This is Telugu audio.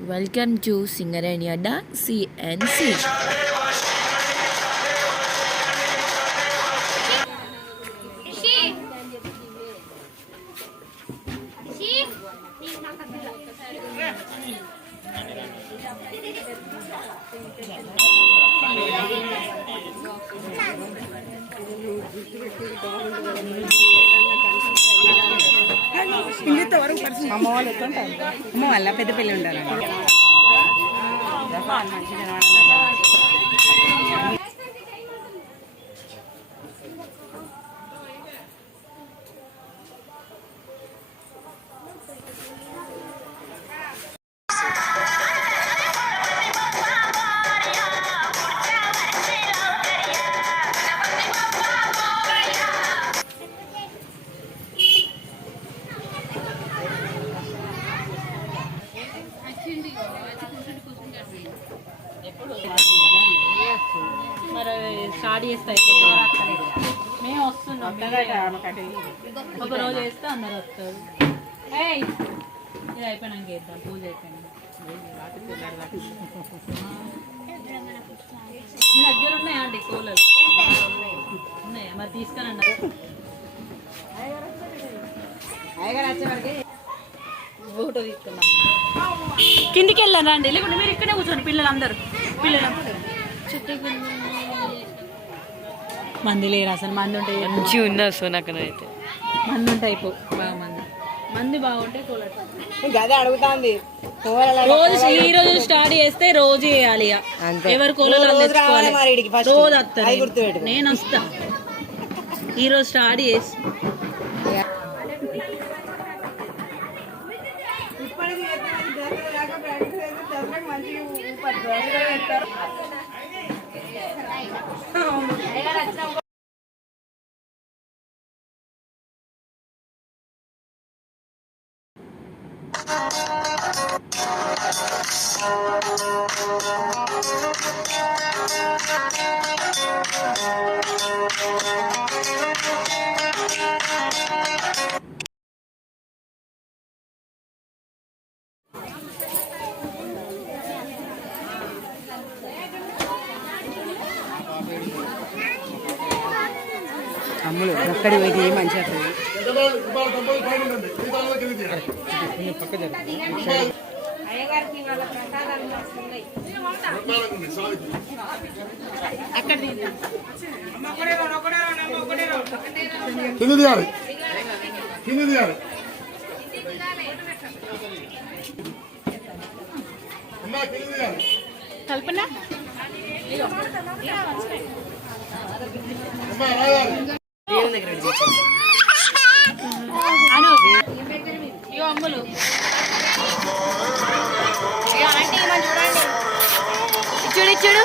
Welcome to Singareni adda CNC. అమ్మ వాళ్ళు ఎట్లుంటారు అమ్మ వాళ్ళ పెద్ద పిల్లలు ఉంటారు మరి స్టార్ట్ చేస్తే మేము వస్తున్నాం ఒక రోజు వేస్తే అందరు వస్తారు ఇది అయిపోయినాక వేద్దాం పూజ అయిపోయినా మీ దగ్గర ఉన్నాయా అండి కూలర్ ఉన్నాయా మరి తీసుకురండి ఫోటో తీసుకున్నాం కిందికి వెళ్ళాను రండి లేకుంటే మీరు ఇక్కడే కూర్చోండి పిల్లలందరూ మంది లేరు అసలు మంది ఉంటాయి మంచిగా ఉన్నారు సోనాకన అయితే మంది ఉంటాయి బాగా మంది బాగుంటే అదే అడుగుతాంది రోజు ఈ రోజు స్టార్ట్ చేస్తే రోజు చేయాలి ఎవరు కోలలో రోజు వస్తారు నేను వస్తా ఈ రోజు స్టార్ట్ చేసి అమ్ములు ఒక్కడి పోయి మంచిగా కల్పన అమ్ములు చూడు చూడు